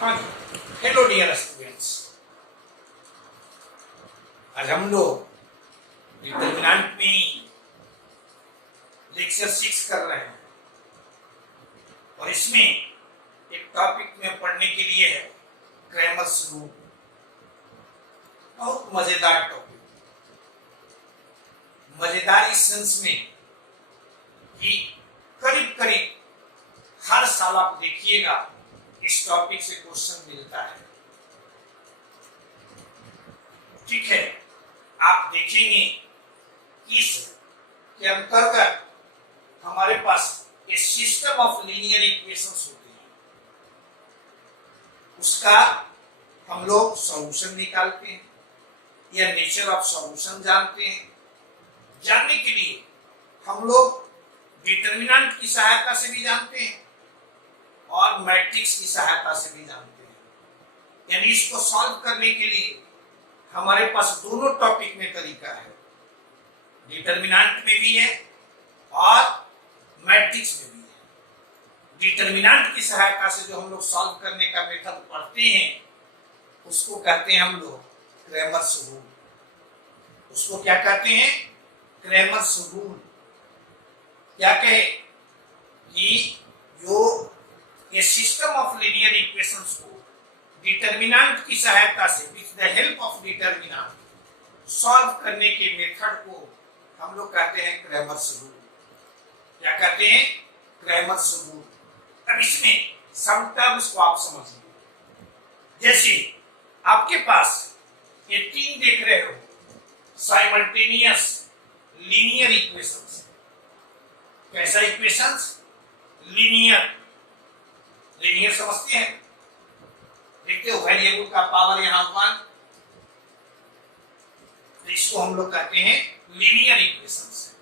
हाँ जी, hello dear students. आज हम लोग डिटरमिनेंट में लेक्चर 6 कर रहे हैं और इसमें एक टॉपिक में पढ़ने के लिए है क्रैमर्स रूल। बहुत मजेदार टॉपिक, मजेदार इस सेंस में कि करीब करीब हर साल आप देखिएगा इस टॉपिक से क्वेश्चन मिलता है। ठीक है, आप देखेंगे कि इसके अंतर्गत हमारे पास एक सिस्टम ऑफ लीनियर इक्वेशंस होते हैं, उसका हम लोग सॉल्यूशन निकालते हैं या नेचर ऑफ सॉल्यूशन जानते हैं। जानने के लिए हम लोग डिटरमिनेंट की सहायता से भी जानते हैं और मैट्रिक्स की सहायता से भी जानते हैं। यानी इसको सॉल्व करने के लिए हमारे पास दोनों टॉपिक में तरीका है, डिटरमिनेंट में भी है और मैट्रिक्स में भी है। डिटरमिनेंट की सहायता से जो हम लोग सॉल्व करने का मेथड पढ़ते हैं उसको कहते हैं हम लोग क्रैमर्स रूल। उसको क्या कहते हैं? Cramer's rule. क्या कहे कि जो ये सिस्टम ऑफ लीनियर इक्वेशंस को डिटरमिनेंट की सहायता से with the help of determinant solve करने के मेथड को हम लोग कहते हैं क्रैमर्स रूल। क्या कहते हैं? Cramer's rule. अब इसमें सम टर्म्स को आप समझिए। जैसे आपके पास ये तीन देख रहे हो साइमल्टेनियस लीनियर इक्वेशंस। कैसा इक्वेशंस? लीनियर। लीनियर समझते हैं? देखते हो वेरिएबल का पावर यहां 1, तो इसको हम लोग कहते हैं लीनियर इक्वेशंस।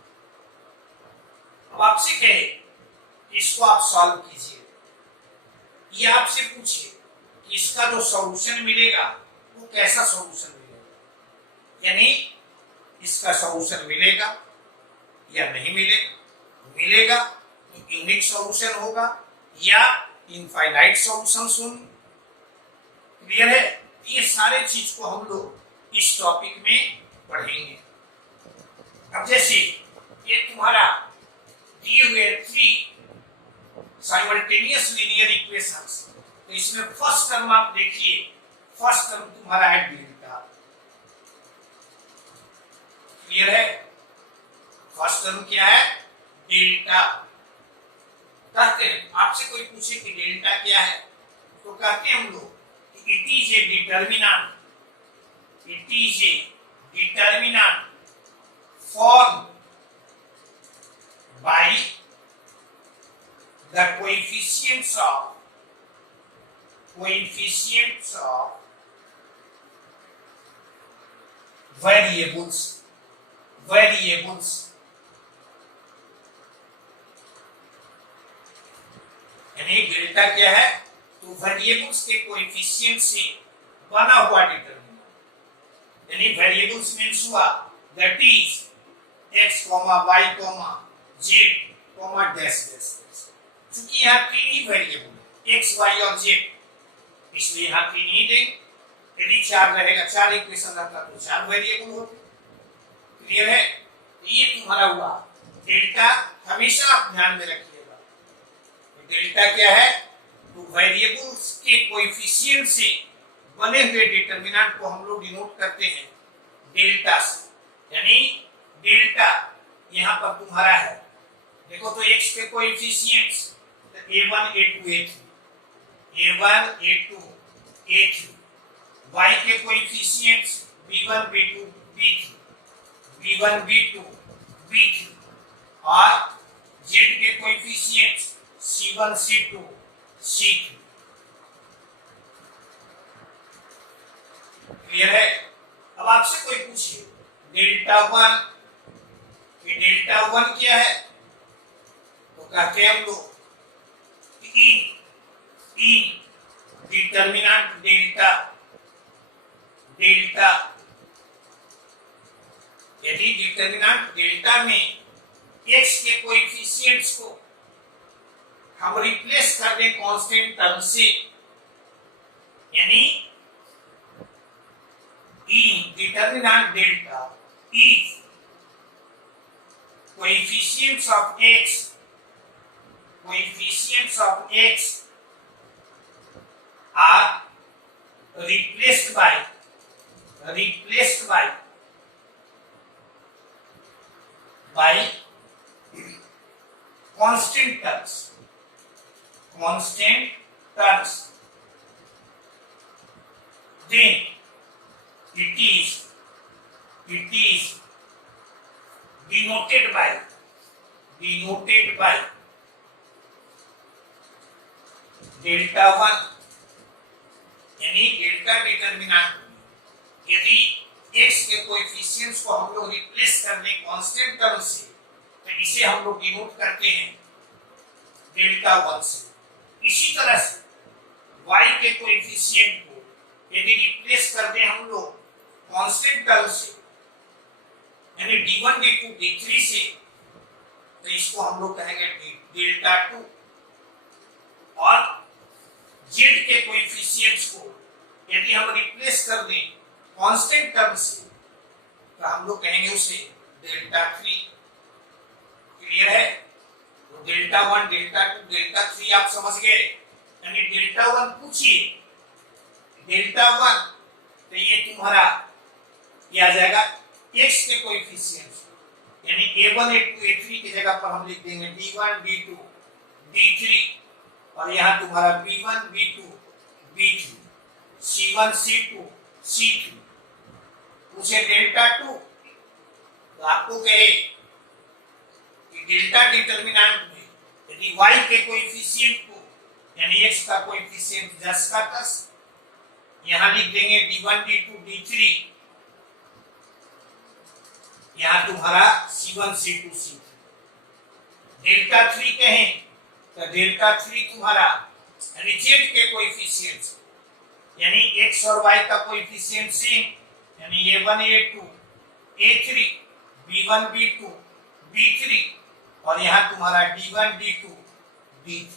अब आपसे कहे इसको आप सॉल्व कीजिए, ये आपसे पूछे कि इसका जो सॉल्यूशन मिलेगा वो कैसा सॉल्यूशन मिलेगा, यानी इसका सॉल्यूशन मिलेगा या नहीं मिलेगा। मिलेगा तो यूनिक सॉल्यूशन होगा या इनफाइनाइट सॉल्यूशंस होंगे। क्लियर है? ये सारे चीज को हम लोग इस टॉपिक में पढ़ेंगे। अब जैसे ये तुम्हारा दिए हुए 3 साइमल्टेनियस लीनियर इक्वेशंस, तो इसमें फर्स्ट टर्म आप देखिए, फर्स्ट टर्म तुम्हारा है डेल्टा। क्लियर है? फर्स्ट टर्म क्या है? डेल्टा। कहते हैं आपसे कोई पूछे कि डेल्टा क्या है तो कहते हैं हम लोग it is a determinant, it is a determinant form by the coefficients of variables यानी डेल्टा क्या है? तो वेरिएबल्स के कोएफिशिएंट से बना हुआ डिटरमिनेंट। यानी वेरिएबल्स मींस हुआ that is x, y, z, dash dash. क्योंकि यहाँ 3 ही वेरिएबल है, x, y और z, इसलिए यहाँ 3 ही देंगे। यदि 4 रहेगा, 4 इक्वेशन रहता तो 4 वेरिएबल होते। क्लियर है? ये तुम्हारा हुआ डेल्टा। हमेशा आप ध्यान में रखिएगा डेल्टा क्या है? तो वेरिएबल्स के कोएफिशिएंट से बने हुए डिटरमिनेंट को हम लोग डिनोट करते हैं डेल्टा से। यानी डेल्टा यहां पर तुम्हारा है, देखो तो x के coefficients a1 a2 a3 y के कोएफिशिएंट्स b1 b2 b3 और z के coefficients C1 C2 C3। Clear है? अब आपसे कोई पूछे डेल्टा 1, कि डेल्टा 1 क्या है तो कहते हैं हम लोग इन डिटरमिनेंट डेल्टा। यदि डिटरमिनेंट डेल्टा में x के कोएफिशिएंट्स को हम रिप्लेस कर दें कांस्टेंट टर्म से यानी in determinant delta if coefficients of x are replaced by constant terms, then it is denoted by delta 1, यानी डेल्टा डिटरमिनेंट। यदि x के कोएफिशिएंट्स को हम लोग रिप्लेस कर दें कांस्टेंट टर्म से, तो इसे हम लोग डिनोट करते हैं डेल्टा 1 से। इसी तरह से y के कोएफिशिएंट को यदि रिप्लेस कर दें हम लोग कांस्टेंट टर्म से, यानी d1 d2 d3 से, तो इसको हम लोग कहेंगे डेल्टा 2। और z के कोएफिशिएंट्स को यदि हम रिप्लेस कर दें कांस्टेंट टर्म से, तो हम लोग कहेंगे उसे डेल्टा 3। क्लियर है? तो डेल्टा 1, डेल्टा 2, डेल्टा 3 आप समझ गए। यानी डेल्टा 1 पूछिए, डेल्टा 1 तो ये तुम्हारा ये आ जाएगा x के कोएफिशिएंट्स, यानी a1 a2 a3 की जगह पर हम लिख देंगे d1 d2 d3, और यहाँ तुम्हारा b1 b2 b3 c1 c2 c3। पूछे डेल्टा 2, तो आपको कहे कि डेल्टा डिटरमिनेंट में यदि y के कोएफिशिएंट को, यानी x का कोएफिशिएंट 10 का 10, यहाँ लिख देंगे d1 d2 d3, यहाँ तुम्हारा c1 c2 c3। डेल्टा 3 कहें तो डेल्टा 3 तुम्हारा यानी z के कोएफिशिएंट्स, यानी x और y का कोएफिशिएंट सेम, यानी a1 a2 a3 b1 b2 b3, और यहाँ तुम्हारा d1 d2 d3।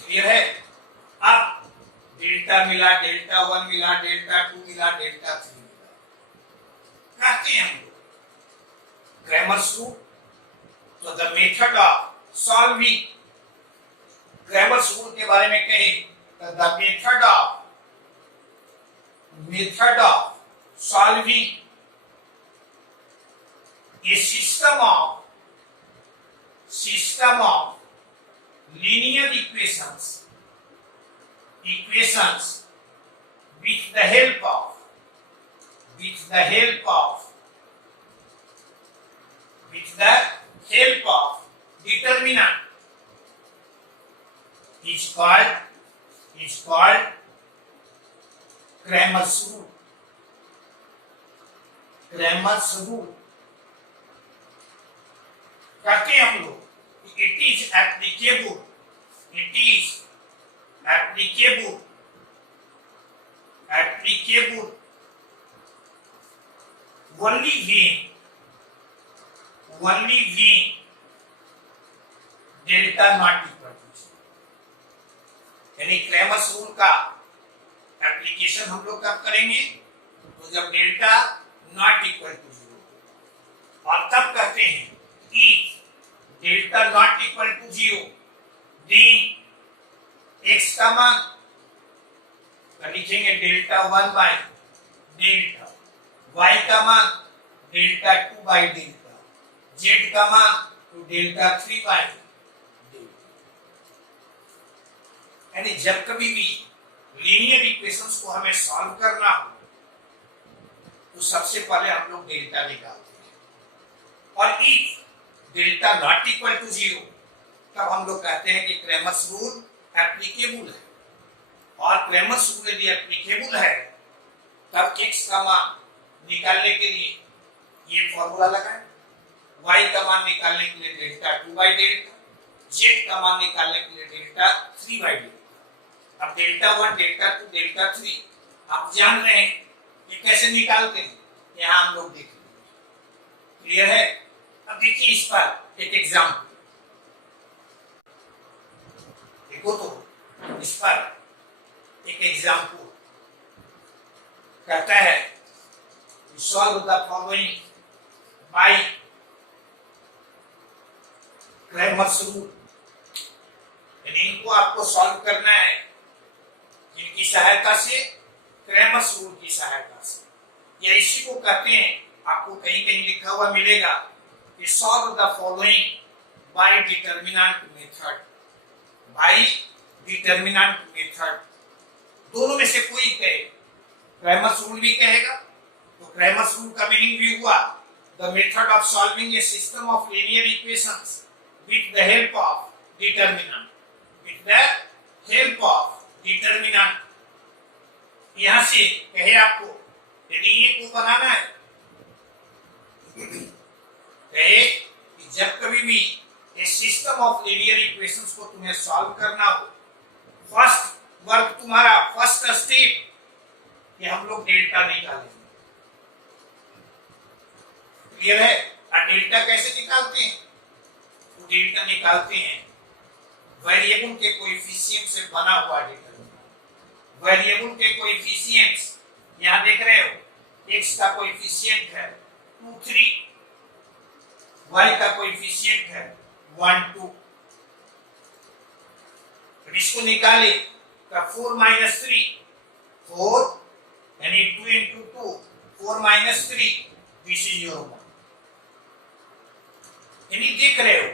क्लियर है? अब डेल्टा मिला, डेल्टा 1 मिला, डेल्टा 2 मिला, डेल्टा 3 मिला, कहते हैं हम लोग क्रैमर्स रूल। तो the method of solving, Cramer's rule के बारे में कहें तो the method of solving a system of linear equations with the help of determinant is called Cramer's rule. कहते हैं हम लोग it is applicable only when delta not equal to 0। यानी क्रैमर्स रूल का एप्लीकेशन हम लोग कब करेंगे? तो जब डेल्टा नॉट इक्वल टू 0, और तब कहते हैं कि delta not equal to 0 then x का मान लिखेंगे डेल्टा 1 बाय डेल्टा, y का मान डेल्टा 2 बाय डेल्टा, z का मान तो डेल्टा 3 बाय डेल्टा। यानी जब कभी भी लीनियर इक्वेशंस को हमें सॉल्व करना हो, तो सबसे पहले हम लोग डेल्टा निकालते हैं, और if delta not equal to 0, तब हम लोग कहते हैं कि क्रैमर्स रूल एप्लीकेबल है। और क्रैमर्स रूल यदि एप्लीकेबल है, तब x का मान निकालने के लिए ये फॉर्मूला लगाएं, y का मान निकालने के लिए डेल्टा 2 बाय डेल्टा, z का मान निकालने के लिए डेल्टा 3 बाय डेल्टा। अब डेल्टा 1, डेल्टा 2, डेल्टा 3 आप जान रहे हैं ये कैसे निकालते हैं, यहाँ हम लोग देख लेंगे। क्लियर है? अब देखिए इस पर एक एग्जाम्पल देखो तो इस पर एक एग्जाम्पल कहता है solve the following bye Cramer's rule. यानी इनको आपको सॉल्व करना है जिनकी सहायता से, क्रैमर्स रूल की सहायता से। या इसी को कहते हैं, आपको कहीं कहीं लिखा हुआ मिलेगा कि solve the following by determinant method, by determinant method. दोनों में से कोई कहे, क्रैमर्स रूल भी कहेगा तो क्रैमर्स रूल का मीनिंग भी हुआ the method of solving A system of linear equations with the help of determinant, with the help of determinant. यहां से कहे आपको यदि ये को बनाना है, कहे कि जब कभी भी ए सिस्टम ऑफ लीनियर इक्वेशंस को तुम्हें सॉल्व करना हो, फर्स्ट वर्क तुम्हारा, फर्स्ट स्टेप कि हम लोग डेल्टा निकालेंगे। क्लियर है? और डेल्टा कैसे निकालते हैं? तो डेल्टा निकालते हैं वेरिएबल के कोएफिशिएंट से बना हुआ डेल्टा। वेरिएबल के कोएफिशिएंट्स यहां देख रहे हो, x का कोएफिशिएंट है 2 3, y का कोएफिशिएंट है 1 2। तो इसको निकाले तो 4 - 3, 4 यानी 2 into 2, 4 - 3, दिस इज योर 1। यानी देख रहे हो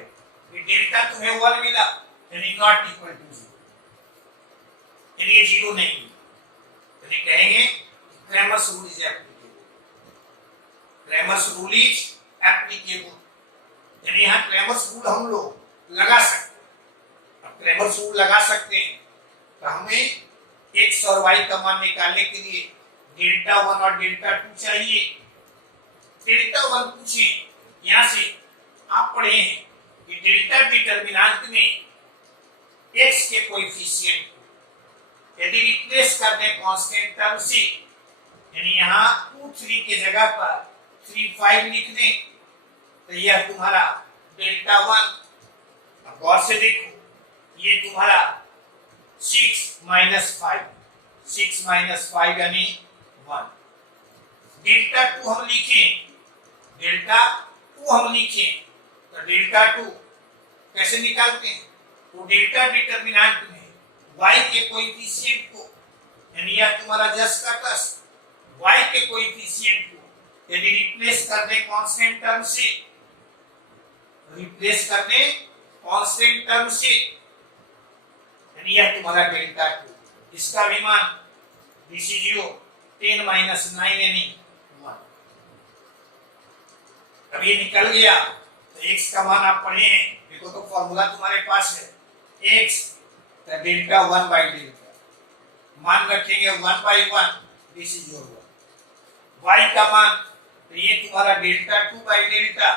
कि डेल्टा तुम्हें 1 मिला, यानी नॉट इक्वल टू 0, यानी ये 0 नहीं है। यानी कहेंगे Cramer's rule is applicable, Cramer's rule is applicable. यानी यहां क्रैमर्स रूल हम लोग लगा सकते हैं। अब क्रैमर्स रूल लगा सकते हैं तो हमें x और y का मान निकालने के लिए डेल्टा 1 और डेल्टा 2 चाहिए। डेल्टा 1 पूछे, यहां से आप पढ़े हैं कि डेल्टा डिटरमिनेंट में x के कोएफिशिएंट को यदि रिप्लेस कर दें कांस्टेंट टर्म से, यानी यहां 2 3 के जगह पर 3 5 लिख दें, तो यह तुम्हारा डेल्टा 1। अब गौर से देखो, ये तुम्हारा 6 - 5, 6 - 5 यानी 1। डेल्टा 2 हम लिखें, डेल्टा 2 हम लिखें तो डेल्टा 2 कैसे निकालते हैं? तो डेल्टा डिटरमिनेंट में y के कोएफिशिएंट को, यानी यह तुम्हारा जस का तस, y के कोएफिशिएंट को यदि रिप्लेस कर दें कांस्टेंट टर्म से, रिप्लेस कर दें कांस्टेंट टर्म से, यानी यह तुम्हारा डेल्टा 2। इसका भी मान दिस इज योर 10 - 9 यानी 1। अब ये निकल गया तो x का मान आप पढ़े हैं, देखो तो फॉर्मूला तुम्हारे पास है, x तो डेल्टा 1 बाय डेल्टा, मान रखेंगे 1 by 1, this is your 1। y का मान तो ये तुम्हारा डेल्टा 2 बाय डेल्टा,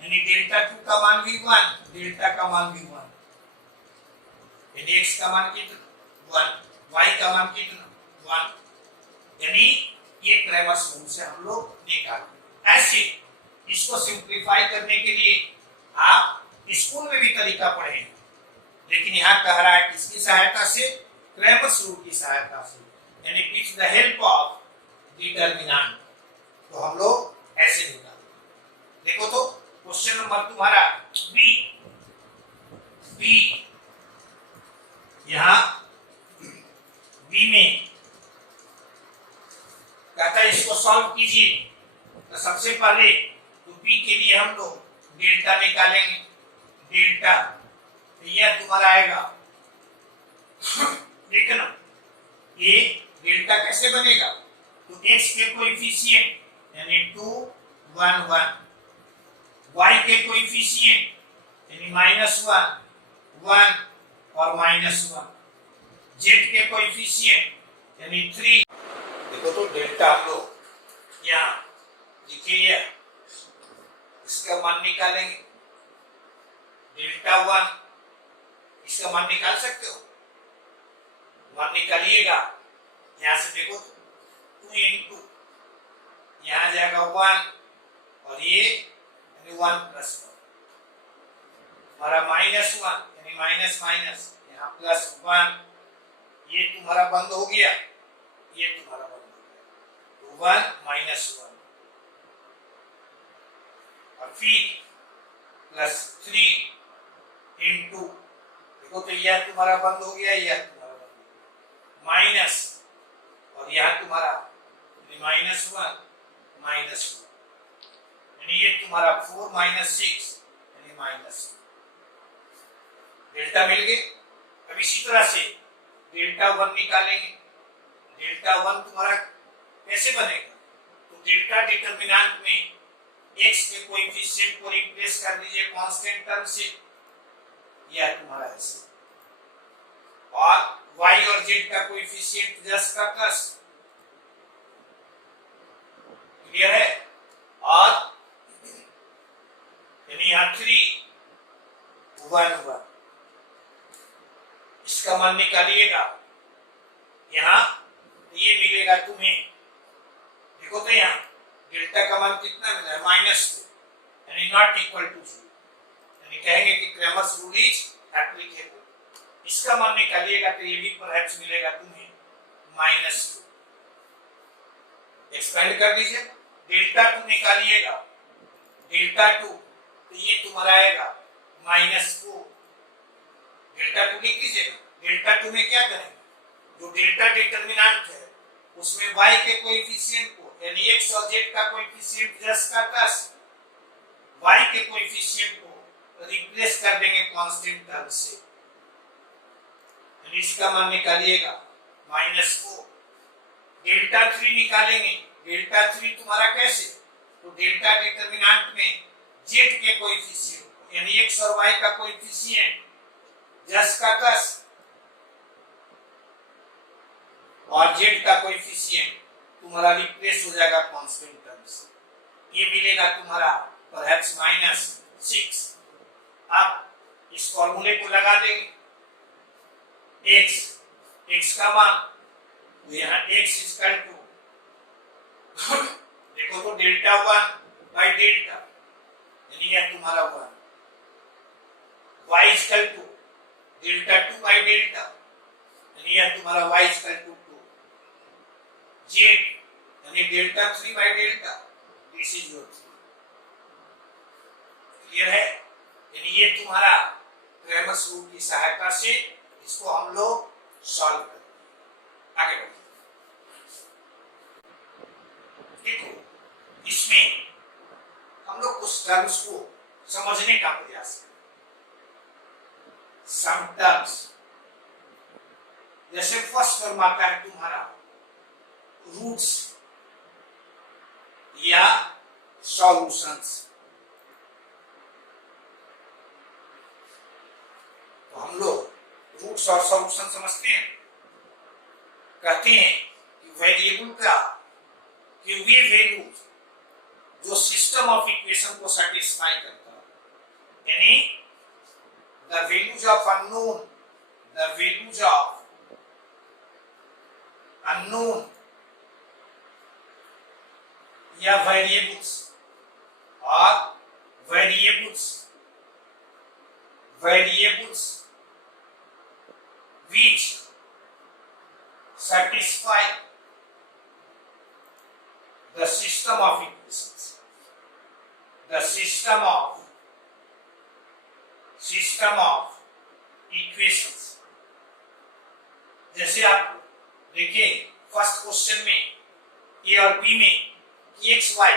यानी डेल्टा 2 का मान भी 1, डेल्टा का मान भी 1, यानी x का मान कितना 1, y का मान कितना 1। यानी ये क्रैमर्स रूल से हम लोग निकालते। ऐसे इसको सिंपलीफाई करने के लिए आप स्कूल में भी तरीका पढ़े, लेकिन यहाँ कह रहा है किसकी सहायता से? क्रैमर्स रूल की सहायता से, यानी with the help of determinant. तो हम लोग ऐसे निकालते। देखो तो क्वेश्चन नंबर तुम्हारा बी, यहाँ बी में कहता है इसको सॉल्व कीजिए। तो सबसे पहले तो बी के लिए हम लोग डेल्टा निकालेंगे। डेल्टा तो यह तुम्हारा आएगा, देखना ये डेल्टा कैसे बनेगा? तो x के कोएफिशिएंट यानी 2 1 1, y के कोएफिशिएंट यानी -1 1 और -1, z के कोएफिशिएंट यानी 3। देखो तो डेल्टा हम लोग यहाँ लिखिए, इसका मान निकालेंगे। डेल्टा 1 इसका मान निकाल सकते हो, मान निकालिएगा। यहां से देखो 2 into यहां जाएगा 1 और ये 1 + 1 हमारा -1 यानी माइनस माइनस यहाँ +1, ये तुम्हारा बंद हो गया, ये तुम्हारा बंद हो गया, तो 1 -1, और फिर +3 इंटू, देखो तो यह तुम्हारा बंद हो गया, यह तुम्हारा बंद हो गया, माइनस, और यह तुम्हारा -1 -1, यानी ये तुम्हारा 4 - 6 यानी -1, डेल्टा मिल गए। अब इसी तरह से डेल्टा 1 निकालेंगे। डेल्टा 1 तुम्हारा कैसे बनेगा, तो डेल्टा डिटरमिनेंट में x के कोएफिशिएंट को रिप्लेस कर दीजिए कांस्टेंट टर्म से, यह तुम्हारा ऐसे, और y और z का कोएफिशिएंट प्लस का प्लस, क्लियर है, और यानी यहाँ 3 1 1, इसका मान निकालिएगा, यहाँ ये मिलेगा तुम्हें, देखो तो यहाँ डेल्टा का मान कितना मिला है, -2, यानी नॉट इक्वल टू 0, यानी कहेंगे कि क्रैमर्स रूल इज एप्लीकेबल। इसका मान निकालिएगा तो ये भी परहैप्स मिलेगा तुम्हें -2, एक्सपेंड कर दीजिए, डेल्टा 2 निकालिएगा, डेल्टा 2 तो ये तुम्हारा आएगा -4, डेल्टा 2 लिख लीजिएगा। डेल्टा 2 में क्या करेंगे, जो डेल्टा डिटरमिनेंट है उसमें y के कोएफिशिएंट को, यानी x और z का कोएफिशिएंट प्लस का प्लस, y के कोएफिशिएंट को रिप्लेस कर देंगे कांस्टेंट टर्म से, यानी इसका मान निकालिएगा -4, डेल्टा 3 निकालेंगे। डेल्टा 3 तुम्हारा कैसे, तो डेल्टा डिटरमिनेंट में z के कोएफिशिएंट यानी x और y का कोएफिशिएंट प्लस का प्लस, और z का कोएफिशिएंट तुम्हारा रिप्लेस हो जाएगा कांस्टेंट टर्म से, ये मिलेगा तुम्हारा परहैप्स -6। अब इस फॉर्मूले को लगा देंगे, x का मान, तो यहाँ x इक्वल टू देखो तो डेल्टा 1 बाई डेल्टा, यानी यह तुम्हारा 1, y equal to delta 2 by delta, यानी यह तुम्हारा y इक्वल टू 2, z यानी delta 3 by delta, this is your 3, clear है, यानी ये तुम्हारा क्रैमर्स रूल की सहायता से इसको हम लोग सॉल्व करेंगे। आगे बढ़िए, देखो इसमें हम लोग कुछ टर्म्स को समझने का प्रयास करें। सम टर्म्स, जैसे फर्स्ट टर्म आता है तुम्हारा रूट्स या सॉल्यूशंस, तो हम लोग रूट्स और सॉल्यूशन समझते हैं, कहते हैं कि वेरिएबल का कि वे वैल्यूज जो सिस्टम ऑफ इक्वेशन को सेटिस्फाई करता है, यानी the values of unknown, the values of unknown या वेरिएबल्स और variables which satisfy the system of equations, the system of equations। जैसे आप देखिए फर्स्ट क्वेश्चन में ए और बी में एक्स वाई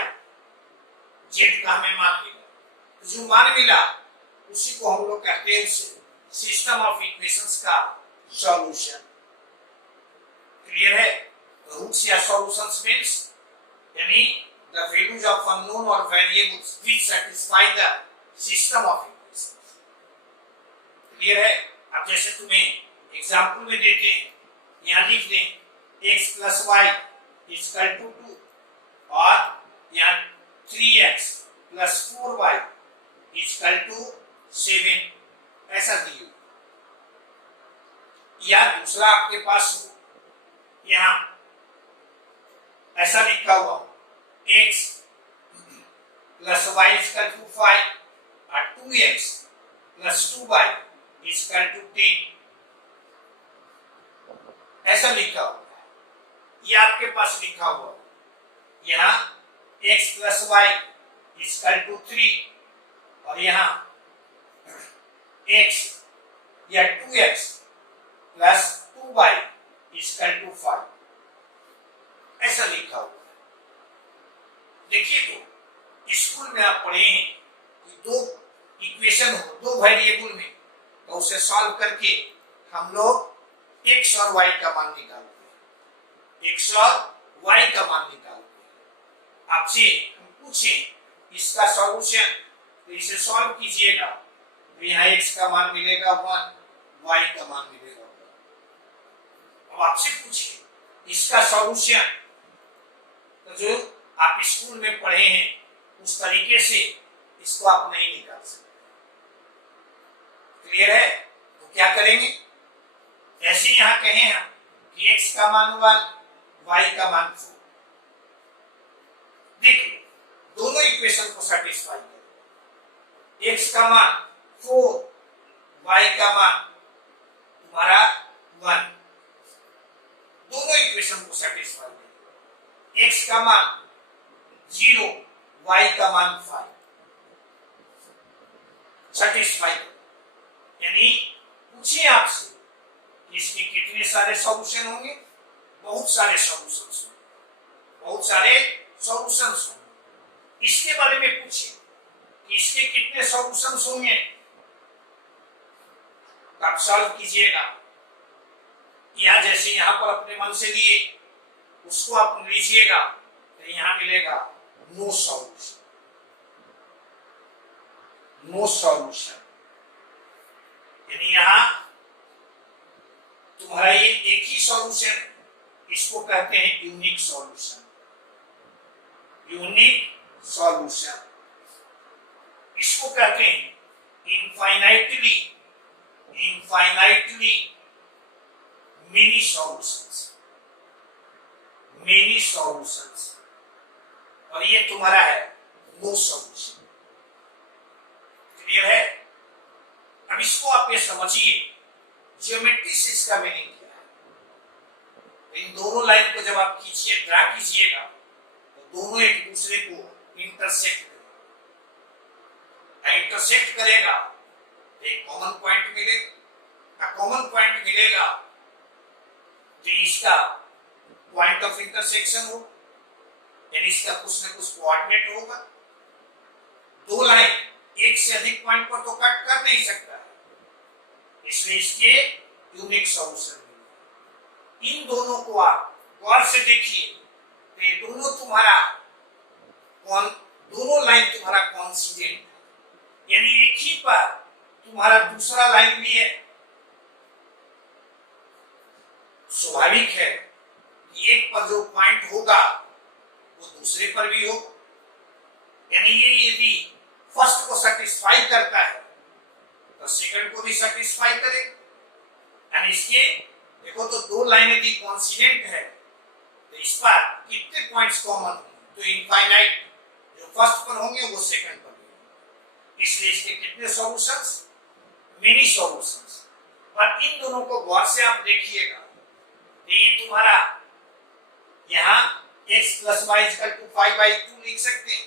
जेड का हमें मान मिला, तो जो मान मिला उसी को हम लोग कहते हैं सिस्टम ऑफ इक्वेशंस का सॉल्यूशन, क्लियर है। रूट्स या सॉल्यूशंस मींस यानी द वैल्यूज ऑफ अननोन और variables which satisfy the system of equations, clear है। अब जैसे तुम्हें एग्जांपल में देते हैं, यहां लिख दें x + y = 2 और यहां 3x + 4y = 7, ऐसा दियो। या दूसरा आपके पास यहां ऐसा लिखा हुआ x + y = 5 और 2x + 2y = 10, ऐसा लिखा हुआ है, ये आपके पास लिखा हुआ है। यहाँ x plus y equal to 3 और यहाँ x या 2x plus 2y equal to 5, ऐसा लिखा हुआ है। देखिए तो स्कूल में आप पढ़े हैं कि दो इक्वेशन हो दो वेरिएबल में, तो उसे सॉल्व करके हम लोग x और y का मान निकालते हैं, x और y का मान निकालते हैं। आपसे हम पूछें इसका सॉल्यूशन, तो इसे सॉल्व कीजिएगा, तो यहाँ x का मान मिलेगा 1, y का मान मिलेगा 1। अब आपसे पूछें इसका सॉल्यूशन, तो जो आप स्कूल में पढ़े हैं उस तरीके से इसको आप नहीं निकाल सकते। क्लियर है? तो क्या करेंगे, ऐसे यहां कहें हम कि x का मान 1, y का मान 4। देखिए दोनों इक्वेशन को सेटिस्फाई करें, x का मान 4, y का मान तुम्हारा 1, दोनों इक्वेशन को सेटिस्फाई करें। x का मान 0, y का मान 5, सेटिस्फाई करें। यानी पूछिए आपसे इसके कितने सारे सॉल्यूशन होंगे, बहुत सारे सॉल्यूशंस होंगे, बहुत सारे सॉल्यूशंस होंगे। इसके बारे में पूछिए कि इसके कितने सॉल्यूशंस होंगे, तब सॉल्व कीजिएगा। या जैसे यहां पर अपने मन से लिए उसको आप लीजिएगा, तो यहां मिलेगा नो सॉल्यूशन, नो सॉल्यूशन। यानी यहां तुम्हारा ये एक ही सॉल्यूशन, इसको कहते हैं यूनिक सॉल्यूशन, यूनिक सॉल्यूशन। इसको कहते हैं infinitely, infinitely many solutions, many solutions. और ये तुम्हारा है नो सॉल्यूशन। क्लियर है? अब इसको आप ये समझिए ज्योमेट्री से इसका मीनिंग क्या है। इन दोनों लाइन को जब आप खींचिए, ड्रा कीजिएगा, तो दोनों एक दूसरे को इंटरसेक्ट करेगा, इंटरसेक्ट करेगा एक कॉमन पॉइंट मिलेगा, कॉमन पॉइंट मिलेगा तो इसका पॉइंट ऑफ इंटरसेक्शन हो, यानी इसका कुछ न कुछ कोऑर्डिनेट होगा। दो लाइन एक से अधिक पॉइंट पर तो कट कर नहीं सकता है, इसलिए इसके यूनिक सॉल्यूशन। इन दोनों को आप गौर से देखिए, तो ये दोनों तुम्हारा दोनों लाइन तुम्हारा कॉन्सिडेंट है, यानी एक ही पर तुम्हारा दूसरा लाइन भी है। स्वाभाविक है कि एक पर जो पॉइंट होगा वो दूसरे पर भी हो, यानी ये यदि फर्स्ट को सेटिस्फाई करता है तो सेकंड को भी सेटिस्फाई करेगा। यानी इसके देखो तो दो लाइन यदि कॉन्सिडेंट है तो इस पर कितने पॉइंट्स कॉमन होंगे, तो इनफाइनाइट जो फर्स्ट पर होंगे वो सेकंड पर भी होंगे। इसलिए इसके कितने सॉल्यूशंस, मेनी सॉल्यूशंस। और इन दोनों को गौर से आप देखिएगा, ये तुम्हारा यहाँ x plus y equal to 5/2 लिख सकते हैं,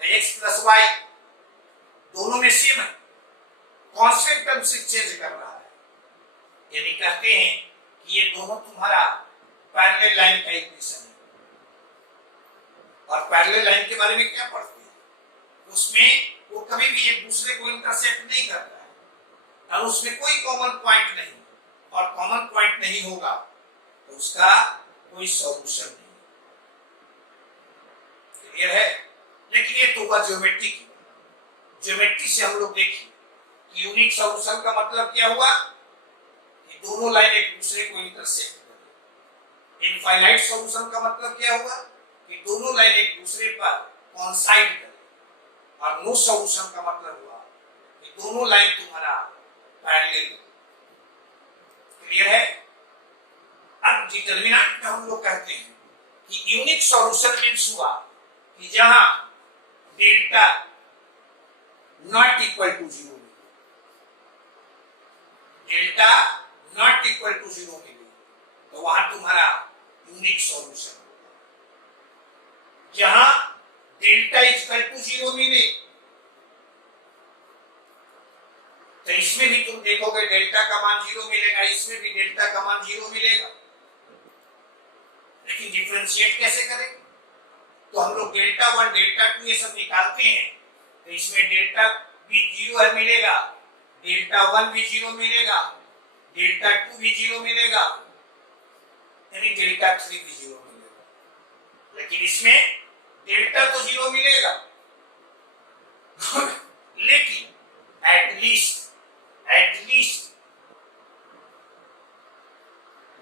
तो x प्लस वाई दोनों में सेम है, कांस्टेंट टर्म से चेंज कर रहा है। यानी कहते हैं कि ये दोनों तुम्हारा पैरेलल लाइन का इक्वेशन है। और पैरेलल लाइन के बारे में क्या पढ़ते हैं, उसमें वो कभी भी एक दूसरे को इंटरसेक्ट नहीं करता है और उसमें कोई कॉमन पॉइंट नहीं, और कॉमन पॉइंट नहीं होगा तो उसका कोई सॉल्यूशन नहीं। क्लियर है? लेकिन ये तो हुआ ज्योमेट्री की। ज्योमेट्री से हम लोग देखिए कि यूनिक सॉल्यूशन का मतलब क्या हुआ कि दोनों लाइन एक दूसरे को इंटरसेक्ट करें। इनफाइनाइट सॉल्यूशन का मतलब क्या हुआ कि दोनों लाइन एक दूसरे पर कॉन्साइड करें। और नो सॉल्यूशन का मतलब हुआ कि दोनों लाइन तुम्हारा पैरेलल। क्लियर है? अब डिटरमिनेंट हम लोग कहते हैं कि यूनिक सॉल्यूशन मींस हुआ कि जहां delta not equal to 0, delta not equal to 0 मिले, तो यूनिक सॉल्यूशन जहां डेल्टा इक्वल टू 0 मिले। तो इसमें भी तुम देखोगे डेल्टा का मान 0 मिलेगा, इसमें भी डेल्टा का मान 0 मिलेगा, लेकिन डिफरेंशिएट कैसे करें? तो हम लोग डेल्टा 1 डेल्टा 2 ये सब निकालते हैं, तो इसमें डेल्टा भी 0 है मिलेगा, डेल्टा 1 भी 0 मिलेगा, डेल्टा 2 भी 0 मिलेगा, यानी डेल्टा 3 भी 0 मिलेगा, लेकिन इसमें डेल्टा तो 0 मिलेगा लेकिन at least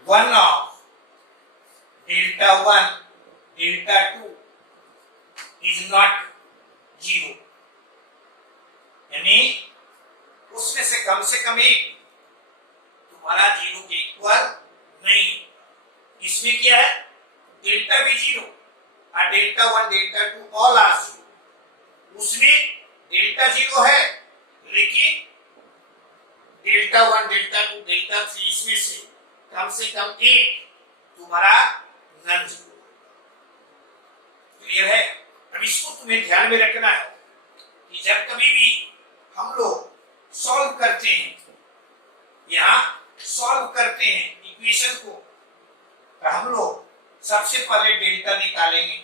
one of delta 1 delta 2 is not 0, यानी उसमें से कम एक तुम्हारा 0 के इक्वल नहीं। इसमें क्या है, डेल्टा भी 0 और डेल्टा 1 डेल्टा 2 ऑल आर 0। उसमें डेल्टा 0 है लेकिन डेल्टा 1 डेल्टा 2 डेल्टा 3 इसमें से कम एक तुम्हारा नॉन 0। क्लियर है? अब इसको तुम्हें ध्यान में रखना है कि जब कभी भी हम लोग सॉल्व करते हैं, यहां सॉल्व करते हैं इक्वेशन को, तो हम लोग सबसे पहले डेल्टा निकालेंगे।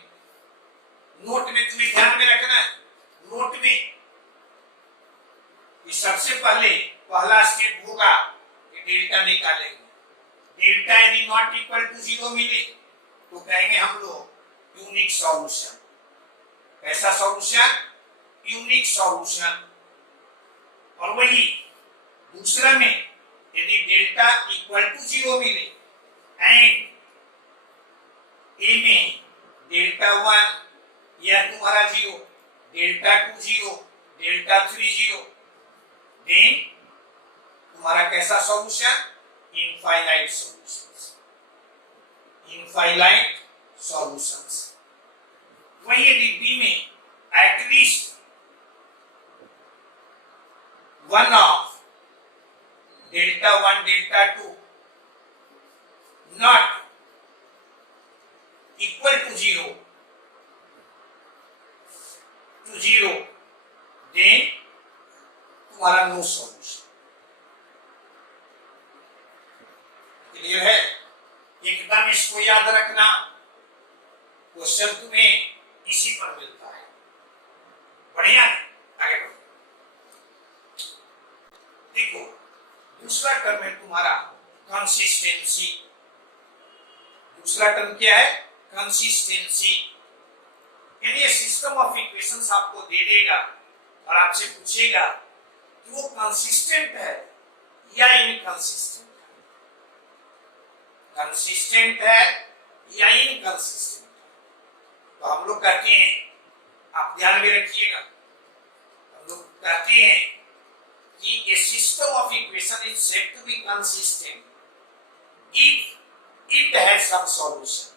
नोट में तुम्हें ध्यान में रखना है, नोट में सबसे पहले पहला स्टेप होगा कि डेल्टा निकालेंगे। डेल्टा यदि नॉट इक्वल टू 0 मिले तो कहेंगे हम लोग यूनिक सॉल्यूशन। कैसा सॉल्यूशन? Unique solution. और वही दूसरा में यदि डेल्टा इक्वल टू 0 मिले एंड ए में डेल्टा 1 या तुम्हारा 0, डेल्टा 2 0, डेल्टा 3 0, देन तुम्हारा कैसा solution? Infinite solutions. Infinite solutions. वही यदि बी में at least one of delta 1 delta 2 not equal to 0 then तुम्हारा नो सॉल्यूशन। क्लियर है? एकदम इसको याद रखना, क्वेश्चन तुम्हें इसी पर मिलता है। बढ़िया, आगे बढ़ो। देखो दूसरा टर्म है तुम्हारा कंसिस्टेंसी। दूसरा टर्म क्या है? कंसिस्टेंसी। यदि ये सिस्टम ऑफ इक्वेशंस आपको दे देगा और आपसे पूछेगा कि वो कंसिस्टेंट है या इनकंसिस्टेंट है, कंसिस्टेंट है या इनकंसिस्टेंट है, तो हम लोग कहते हैं, आप ध्यान में रखिएगा, हम लोग कहते हैं कि a system of equation is said to be consistent if it has some solution।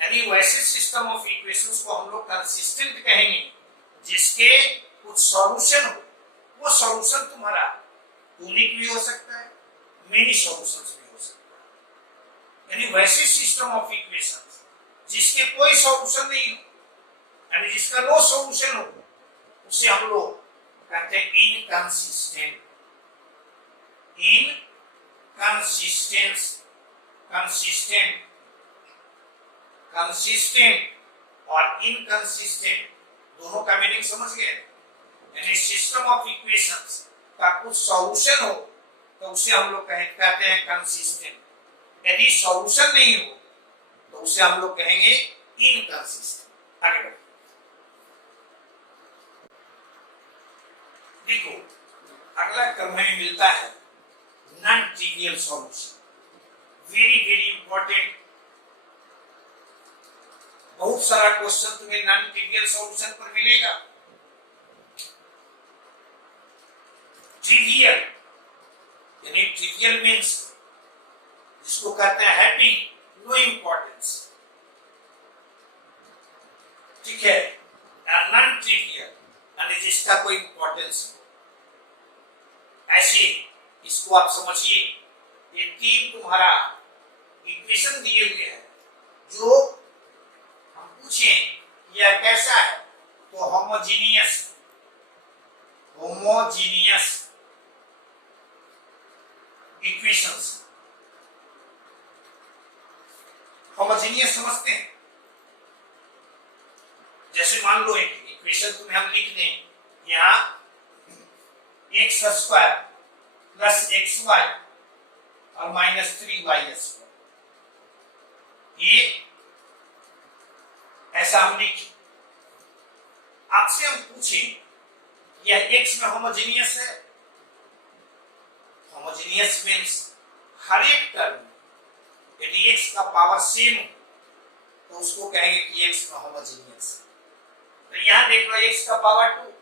यानी वैसे सिस्टम ऑफ इक्वेशंस को हम लोग कंसिस्टेंट कहेंगे जिसके कुछ सॉल्यूशन हो। वो सॉल्यूशन तुम्हारा यूनिक भी हो सकता है, मेनी सॉल्यूशंस भी हो सकता है। यानी वैसे सिस्टम ऑफ इक्वेशंस जिसके कोई सॉल्यूशन नहीं हो, यानी जिसका नो सॉल्यूशन हो, उसे हम लोग कहते हैं इनकंसिस्टेंट। कंसिस्टेंट और इनकंसिस्टेंट दोनों का मीनिंग समझ गए? यानी सिस्टम ऑफ इक्वेशंस का कुछ सॉल्यूशन हो तो उसे हम लोग कहते हैं कंसिस्टेंट। यदि सॉल्यूशन नहीं हो तो उसे हम लोग कहेंगे इनकंसिस्टेंट। आगे बढ़ो। देखो अगला क्रम में मिलता है non trivial solution. Very important. बहुत सारा क्वेश्चन तुम्हें नॉन ट्रिवियल सॉल्यूशन पर मिलेगा। ट्रिवियल यानी ट्रिवियल मींस जिसको कहते हैं हैवी, नो इंपॉर्टेंस, ठीक है। नॉन ट्रिवियल यानी जिसका कोई इंपॉर्टेंस हो। ऐसे इसको आप समझिए, ये तीन तुम्हारा इक्वेशन दिए हुए हैं जो हम पूछें यह कैसा है, तो होमोजीनियस इक्वेशंस। होमोजीनियस समझते हैं? जैसे मान लो एक इक्वेशन तुम्हें हम लिख दें, यहां x square plus x y और माइनस 3y स्क्वायर, ये ऐसा हम लिखें। आपसे हम पूछें यह एक्स में होमोजीनियस है? होमोजीनियस मीन्स हर एक टर्म यदि एक्स का पावर सेम हो तो उसको कहेंगे कि एक्स में होमोजीनियस है। तो यहां देख लो एक्स का पावर 2,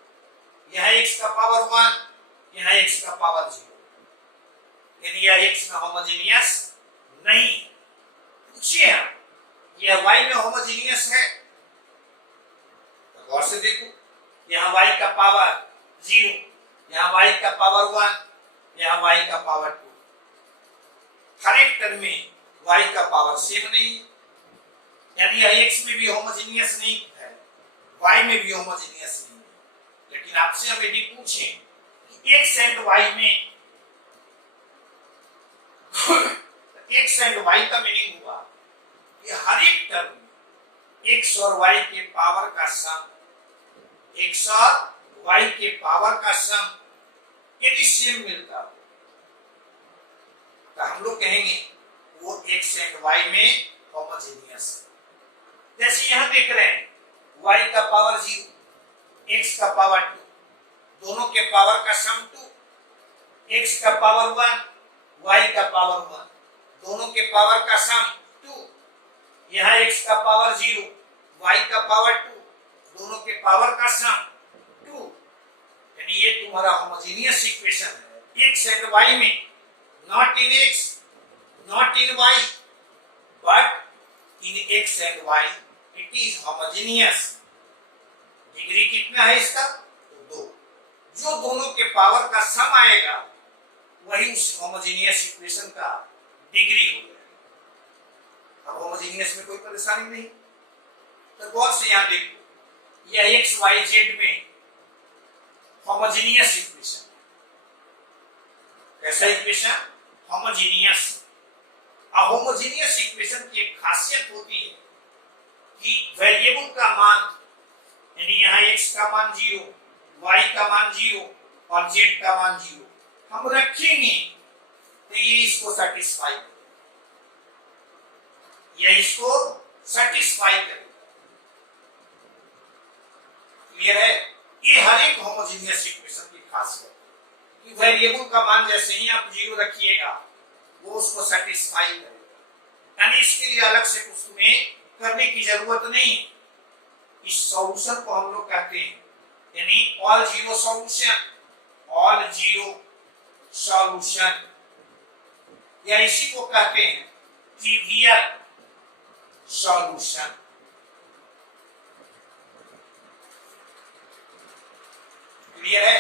यहां एक्स का पावर 1, यहां एक्स का पावर 0। यदि यह एक्स में होमोजीनियस नहीं, पूछिए हम यह y में होमोजीनियस है? तो गौर से देखो, यहां y का पावर 0, यहां y का पावर 1, यहां y का पावर 2। हर एक टर्म में y का पावर सेम नहीं, यानी यह x में भी होमोजीनियस नहीं है, y में भी होमोजीनियस नहीं है। लेकिन आपसे हम यदि पूछें कि x एंड y में x एंड y का मीनिंग हुआ कि हर एक टर्म में x और y के पावर का सम, x और y के पावर का सम यदि सेम मिलता हो तो हम लोग कहेंगे वो x एंड y में होमोजीनियस है। जैसे यहां देख रहे हैं y का पावर 0, x का पावर 2, दोनों के पावर का सम 2, x का पावर 1, y का पावर 1, दोनों के पावर का सम 2। यहां x का पावर 0, y का पावर 2, दोनों के पावर का सम 2। यानी ये तुम्हारा होमोजीनियस इक्वेशन है x एंड y में, not in x, not in y, but in x and y it is homogeneous। Degree कितना है इसका? तो 2। जो दोनों के पावर का सम आएगा वही उस होमोजीनियस इक्वेशन का डिग्री हो जाएगा। अब होमोजीनियस में कोई परेशानी नहीं। तो गौर से यहां देखो, यह एक्स वाई जेड में होमोजीनियस इक्वेशन। कैसा इक्वेशन? होमोजीनियस। होमोजीनियस इक्वेशन की एक खासियत होती है कि वेरिएबल का मान, यानी यहाँ x का मान 0, y का मान 0 और z का मान 0 हम रखेंगे तो ये इसको सेटिस्फाई करेगा, ये इसको सेटिस्फाई करेगा। क्लियर है? ये हर एक होमोजीनियस इक्वेशन की खासियत है कि वेरिएबल का मान जैसे ही आप 0 रखिएगा वो उसको सेटिस्फाई करेगा। यानी इसके लिए अलग से कुछ तुम्हें करने की जरूरत नहीं। इस सॉल्यूशन को हम लोग कहते हैं, यानी all zero solution, all zero solution, या इसी को कहते हैं ट्रिवियल सॉल्यूशन। क्लियर है?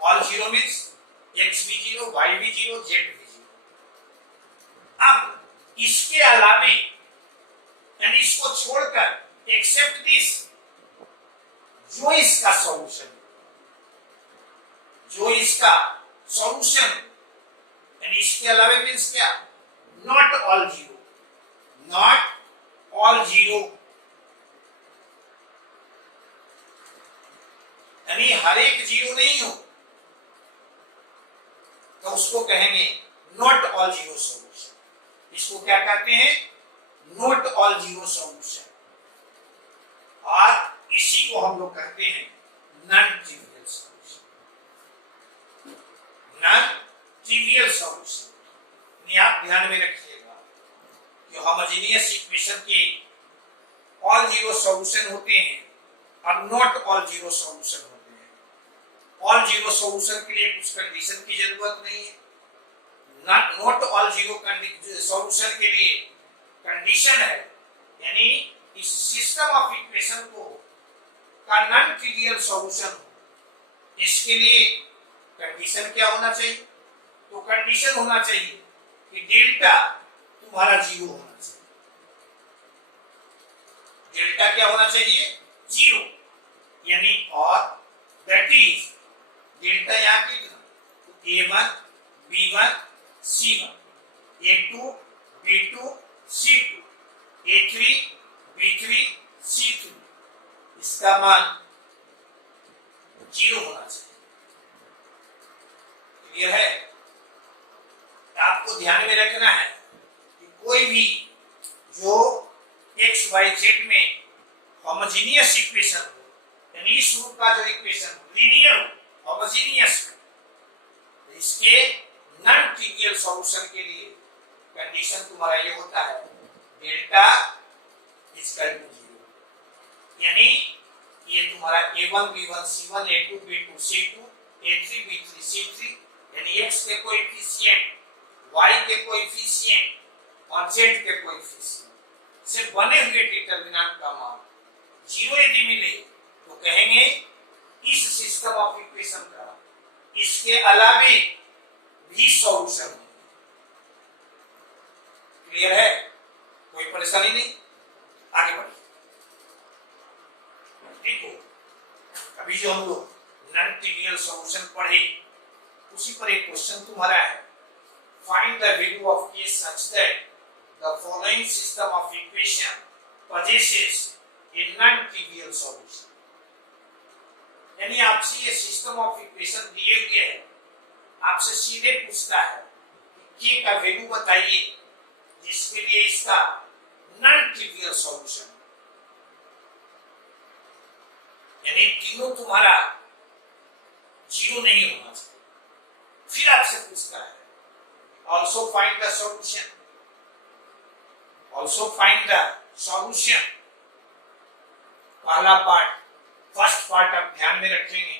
ऑल जीरो मींस एक्स भी जीरो, वाई भी जीरो, जेड भी जीरो। अब इसके अलावे, यानी इसको छोड़कर, एक्सेप्ट दिस, जो इसका सॉल्यूशन, जो इसका सॉल्यूशन, यानी इसके अलावे मींस क्या? Not all zero, not all zero, यानी हर एक जीरो नहीं हो तो उसको कहेंगे नॉट ऑल जीरो सॉल्यूशन। इसको क्या कहते हैं? Not all zero solution. और इसी को हम लोग कहते हैं non trivial solution, non trivial solution. आप ध्यान में रखिएगा कि होमोजेनियस इक्वेशन के ऑल जीरो सॉल्यूशन होते हैं और नॉट ऑल जीरो सॉल्यूशन होते हैं। ऑल जीरो सॉल्यूशन के लिए कुछ कंडीशन की जरूरत नहीं है। नॉट ऑल जीरो सॉल्यूशन के लिए कंडीशन है, यानी इस सिस्टम ऑफ इक्वेशन को का नॉन ट्रिवियल सॉल्यूशन हो, इसके लिए कंडीशन क्या होना चाहिए? तो कंडीशन होना चाहिए कि डेल्टा टू तुम्हारा जीरो होना चाहिए। डेल्टा क्या होना चाहिए? जीरो। यानी और दैट इज डेल्टा यहाँ कितना? A1 B1 C1, A2 B2 C2, A3 B3 C3, इसका मान जीरो होना चाहिए। क्लियर है? आपको ध्यान में रखना है कि कोई भी जो एक्स वाई जेड में होमोजेनियस इक्वेशन हो, यानी इस रूप का जो इक्वेशन हो लीनियर हो, होमोजेनियस हो, इसके नॉन ट्रिवियल सॉल्यूशन के लिए कंडीशन तुम्हारा ये होता है डेल्टा इक्वल टू जीरो। यानी ये तुम्हारा A1 B1 C1 A2 B2 C2 A3 B3 C3, यानी x के कोएफिशिएंट, y के कोएफिशिएंट और z के कोएफिशिएंट से बने हुए डिटरमिनेंट का मान जीरो यदि मिले तो कहेंगे इस सिस्टम ऑफ इक्वेशन का इसके अलावे भी सॉल्यूशन है। क्लियर है? कोई परेशानी नहीं? आगे बढ़िए। देखो अभी जो हम लोग नॉन ट्रिवियल सॉल्यूशन पढ़े उसी पर एक क्वेश्चन तुम्हारा है, find the value of k such that the following system of equation possesses a non-trivial solution। यानी आपसे ये सिस्टम ऑफ इक्वेशन दिए हुए हैं, आपसे सीधे पूछता है कि k का वैल्यू बताइए जिसके लिए इसका नॉन ट्रिवियल सॉल्यूशन, यानी तीनों तुम्हारा जीरो नहीं होना चाहिए। फिर आपसे पूछता है also find the solution, also find the solution. पहला पार्ट, फर्स्ट पार्ट आप ध्यान में रखेंगे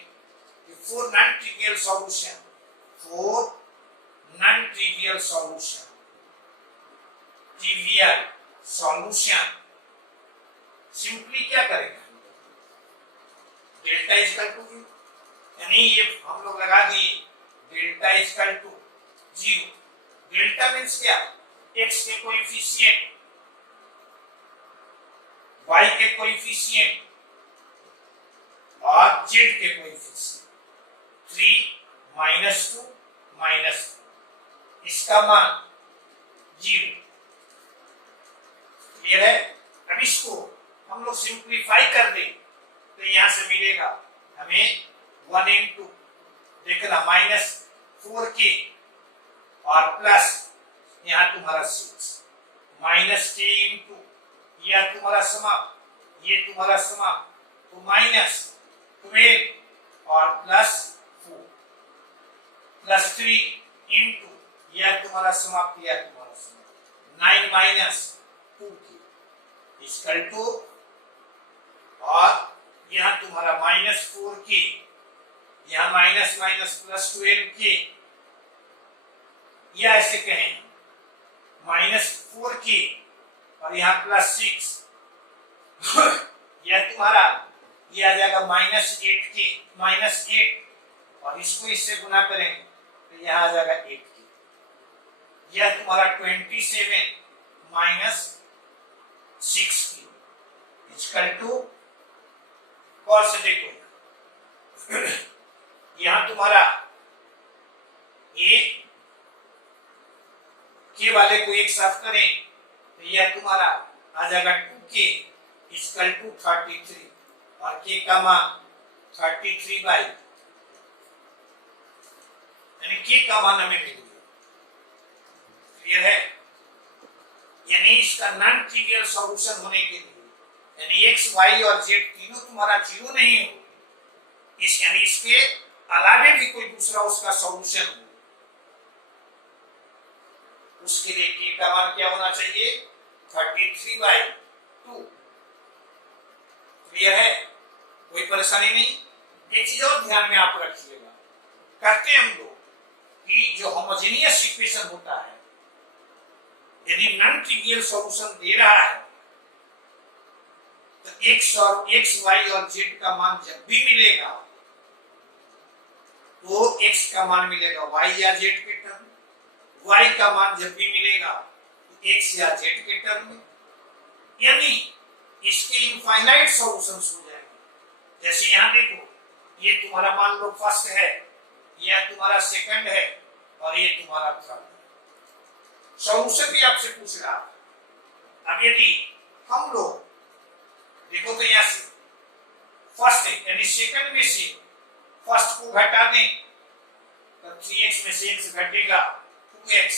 कि for non trivial solution, for non trivial solution, trivial solution simply क्या करेंगे? डेल्टा इक्वल टू, यानी ये हम लोग लगा दिए delta equal to zero. Delta means क्या? एक्स के कोएफिशिएंट, वाई के कोएफिशिएंट और जेड के कोएफिशिएंट, 3 -2 -2, इसका मान जीरो। क्लियर है? अब इसको हम लोग सिंप्लीफाई कर दें तो यहां से मिलेगा हमें 1 into देखना -4k और प्लस यहां तुम्हारा 6 -k into यह तुम्हारा समाप्त, ये तुम्हारा समाप्त, तो -12 और +4 +3 into यह तुम्हारा समाप्त, यह तुम्हारा समाप्त, 9 - 2k इक्वल टू, और यहां तुम्हारा -4k, यहां माइनस +12k, या ऐसे कहें -4k और यहां +6, यह तुम्हारा ये आ जाएगा -8k, -8 और इसको इससे गुना करेंगे तो यहां आ जाएगा 8k, यह तुम्हारा 27 - 6k इक्वल टू, और से देखो यहां तुम्हारा ये के वाले को एक साथ करें तो यह तुम्हारा आ जाएगा 2k इक्वल टू 33 और के का मान 33 बाई, यानी के का मान हमें मिल गया। क्लियर है? यानी इसका नॉन ट्रिवियल सॉल्यूशन होने के लिए, यानी एक्स वाई और जेड तीनों तुम्हारा जीरो नहीं हो, इस यानी इसके अलावे भी कोई दूसरा उसका सॉल्यूशन हो, उसके लिए के का मान क्या होना चाहिए? 33/2। क्लियर है? कोई परेशानी नहीं? एक चीज और ध्यान में आप रखिएगा, करते हम लोग कि जो होमोजेनियस इक्वेशन होता है, यदि नॉन ट्रिवियल सॉल्यूशन दे रहा है तो एक्स वाई और जेड का मान जब भी मिलेगा तो एक्स का मान मिलेगा वाई या जेड के टर्म, वाई का मान जब भी मिलेगा तो एक्स या जेड के टर्म में, यानी इसके इनफाइनाइट सॉल्यूशंस हो जाएंगे। जैसे यहां देखो, ये तुम्हारा मान लो फर्स्ट है, यह तुम्हारा सेकंड है और ये तुम्हारा थर्ड है। सॉल्यूशन भी आपसे पूछ रहा है। अब यदि हम लोग देखो तो यहां से फर्स्ट यानी सेकंड में से फर्स्ट को घटा दें तो 3x में से x घटेगा 2x,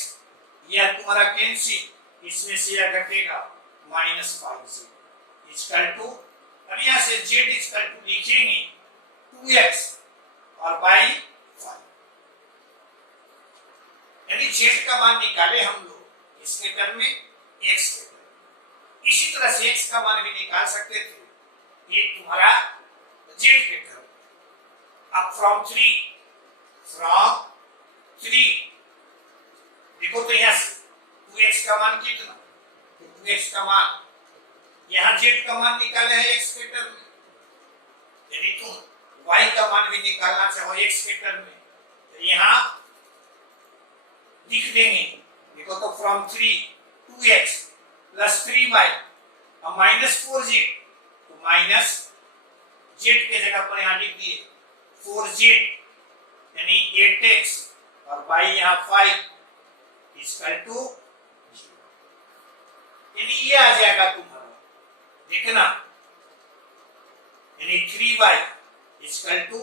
यह तुम्हारा कैंसिल, इसमें से यह घटेगा -5z इक्वल टू, अब यहां से z इक्वल टू लिखेंगे 2x और बाई 5, यानी z का मान निकाले हम लोग इसके टर्म में, x के टर्म में। इसी तरह से x का मान भी निकाल सकते थे, ये तुम्हारा z के टर्म। अब फ्रॉम 3 देखो तो यहां से 2x का मान कितना, तो 2x का मान यहां z का मान निकाले है x के टर्म में, यदि तुम y का मान भी निकालना चाहो x के टर्म में तो यहां लिख देंगे। देखो तो फ्रॉम 2x प्लस 3y और -4z, तो माइनस z के जगह पर यहां लिख दिए 4z यानी 8x और y यहां 5 इक्वल टू, यानी ये आ जाएगा तुम्हारा, देखना, यानी 3y equal to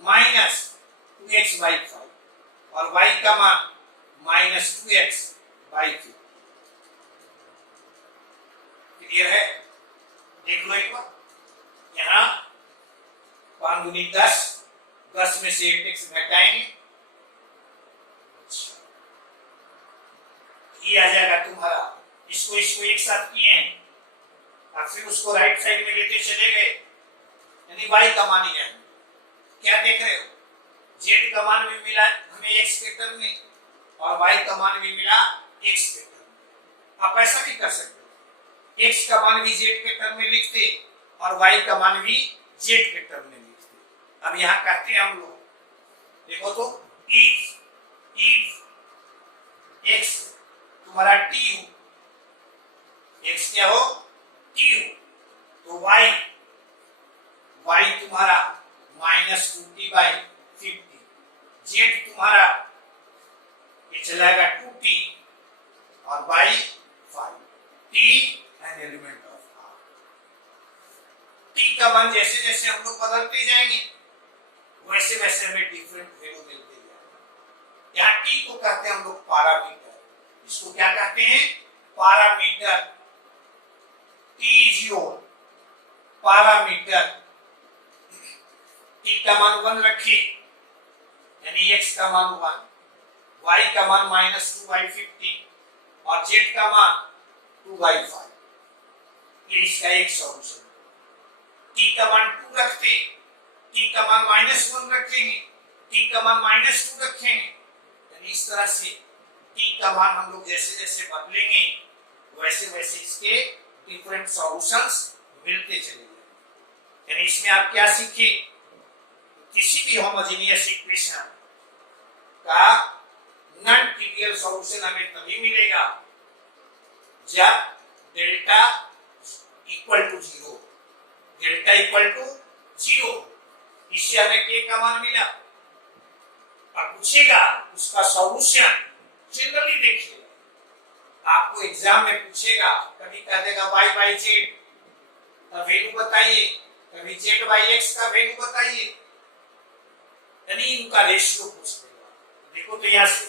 -2x by 5 और y का मान -2x बाई 2। क्लियर है? देख लो एक बार, यहां 5 दूनी 10, 10 में से 8x घटाएंगे, ये आ जाएगा तुम्हारा, इसको एक साथ किए हैं, अब फिर उसको राइट साइड में लेके चले गए, यानी y का मान ही है। क्या देख रहे हो, z का मान भी मिला हमें x के टर्म में और y का मान भी मिला x के टर्म में। आप ऐसा भी कर सकते हो, x का मान भी z के टर्म में लिखते और y का मान भी z के टर्म में लिखते। अब यहां कहते हैं हम लोग, देखो तो if x तुम्हारा t हो, x क्या हो, t हो, तो y तुम्हारा -2t बाई 50, z तुम्हारा ये चलाएगा 2t और by 5, t an element of r। t का मान जैसे जैसे हम लोग बदलते जाएंगे वैसे वैसे हमें डिफरेंट वैल्यू मिलते जाएंगे। यहाँ t को कहते हैं हम लोग पैरामीटर, इसको क्या कहते हैं, parameter. t is your parameter. t का मान 1 रखिए, यानी x का मान 1, y का मान -2/50 और z का मान 2/5, ये इसका एक सॉल्यूशन। t का मान 2 रखते, t का मान -1 रखेंगे, t का मान -2 रखेंगे, यानी इस तरह से t का मान हम लोग जैसे जैसे बदलेंगे वैसे वैसे इसके डिफरेंट सॉल्यूशंस मिलते चलेंगे। यानी इसमें आप क्या सीखे, किसी भी होमोजेनियस इक्वेशन का नॉन ट्रिवियल सॉल्यूशन हमें तभी मिलेगा जब delta equal to 0, delta equal to 0। इससे हमें k का मान मिला, अब पूछेगा उसका सॉल्यूशन। जनरली देखिए, आपको एग्जाम में पूछेगा, कभी कह देगा y बाई z का वैल्यू बताइए, कभी z बाई x का वैल्यू बताइए, यानी इनका रेशियो पूछ देगा। देखो तो यहाँ से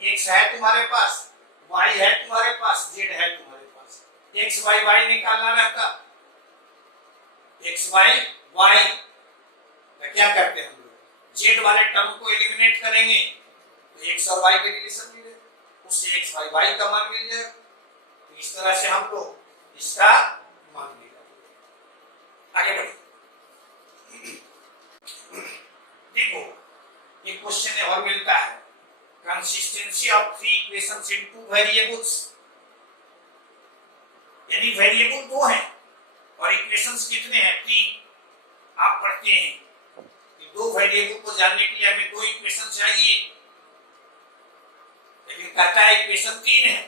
x है तुम्हारे पास, y है तुम्हारे पास, z है तुम्हारे पास, x y y निकालना रहता, x y y तो क्या करते हैं हम लोग, z वाले टर्म को एलिमिनेट करेंगे तो x और y के रिलेशन मिले, उससे x y y का मान मिल जाएगा। तो इस तरह से हम लोग इसका मान निकालेंगे। आगे बढ़िए, देखो एक क्वेश्चन और मिलता है, consistency of 3 equations in 2 variables, यानी वेरिएबल 2 हैं और इक्वेशंस कितने हैं, 3। आप पढ़ते हैं कि 2 वेरिएबल को जानने के लिए हमें 2 इक्वेशन चाहिए, लेकिन कहता है इक्वेशन 3 है,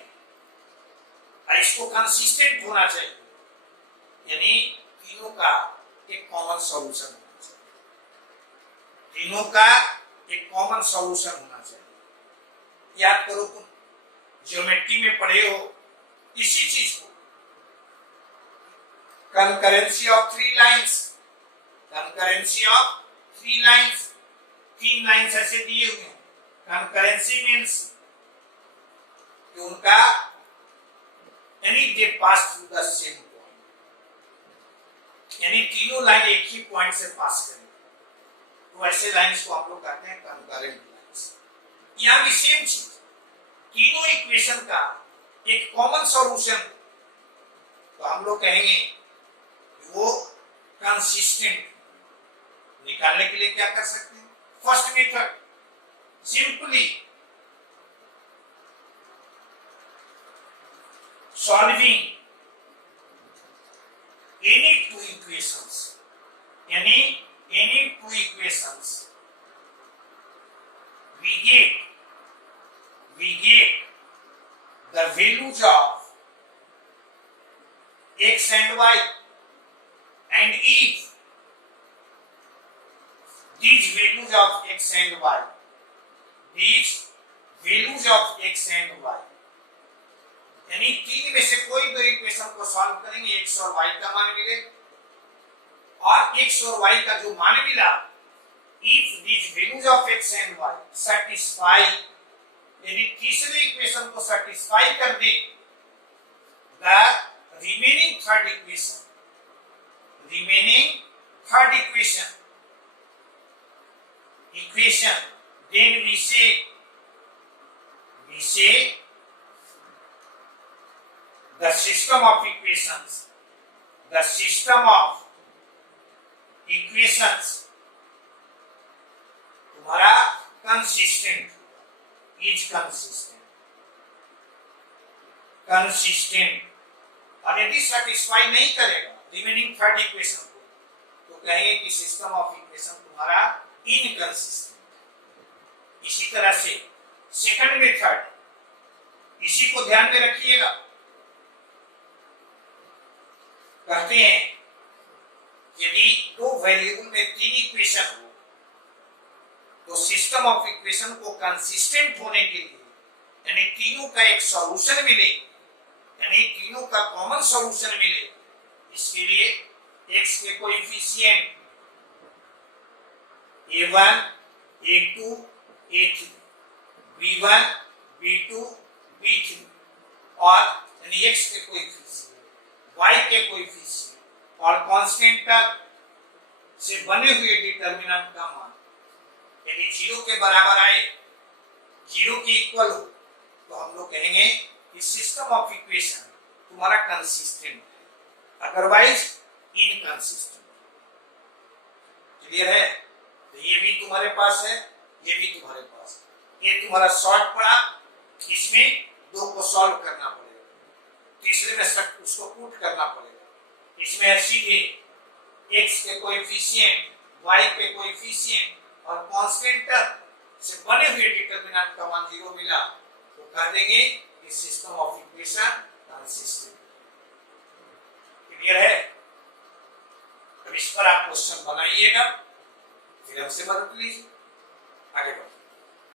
और इसको कंसिस्टेंट होना चाहिए, यानी तीनों का एक कॉमन सॉल्यूशन होना चाहिए, तीनों का एक कॉमन सॉल्यूशन होना चाहिए। याद करो, तुम ज्योमेट्री में पढ़े हो इसी चीज को, concurrency of three lines, concurrency of three lines, तीन लाइंस ऐसे दिए हुए हैं। कंकरेंसी मीन्स कि उनका यानी they pass through the same point, यानी तीनों लाइन एक ही पॉइंट से पास करेंगे, तो ऐसे लाइंस को हम लोग कहते हैं कंकरेंट लाइंस। यहां भी सेम चीज, तीनों इक्वेशन का एक कॉमन सॉल्यूशन, तो हम लोग कहेंगे वो कंसिस्टेंट। निकालने के लिए क्या कर सकते हैं? First method, simply solving any two equations, यानी any two equations, we get the values of x and y, and if these values of x and y, these values of x and y, यानी तीन में से कोई दो equation को solve करेंगे, x और y का मान मिले, और x और y का जो मान मिला, if these values of x and y satisfy, यदि तीसरे इक्वेशन को सेटिस्फाई कर दे, the remaining third equation, then we say the system of equations तुम्हारा कंसिस्टेंट, इज कंसिस्टेंट, और यदि सेटिस्फाई नहीं करेगा रिमेनिंग थर्ड इक्वेशन को, तो कहेंगे कि सिस्टम ऑफ इक्वेशन तुम्हारा इनकंसिस्टेंट। इसी तरह से सेकंड मेथड, इसी को ध्यान में रखिएगा, कहते हैं यदि दो वेरिएबल में तीन इक्वेशन हो, तो सिस्टम ऑफ इक्वेशन को कंसिस्टेंट होने के लिए, यानी तीनों का एक सॉल्यूशन मिले, यानी तीनों का कॉमन सॉल्यूशन मिले, इसके लिए x के coefficient a1, a2, a3, b1, b2, b3, और यानी x के कोएफिशिएंट, y के कोएफिशिएंट और कांस्टेंट से बने हुए डिटरमिनेंट का मान यदि 0 के बराबर आए, 0 के इक्वल हो, तो हम लोग कहेंगे कि सिस्टम ऑफ इक्वेशन तुम्हारा कंसिस्टेंट है, अदरवाइज इनकंसिस्टेंट। क्लियर है? तो ये भी तुम्हारे पास है, ये भी तुम्हारे पास है। ये तुम्हारा शॉर्ट पड़ा, इसमें दो को सॉल्व करना पड़ेगा, तीसरे में उसको पुट करना पड़ेगा। इसमें सीधे x के कोएफिशिएंट, y के कोएफिशिएंट और कांस्टेंट से बने हुए डिटरमिनेंट का मान 0 मिला, तो कह देंगे कि system of equation consistent. Clear है? अब इस पर आप क्वेश्चन बनाइएगा, फिर हमसे मदद लीजिए।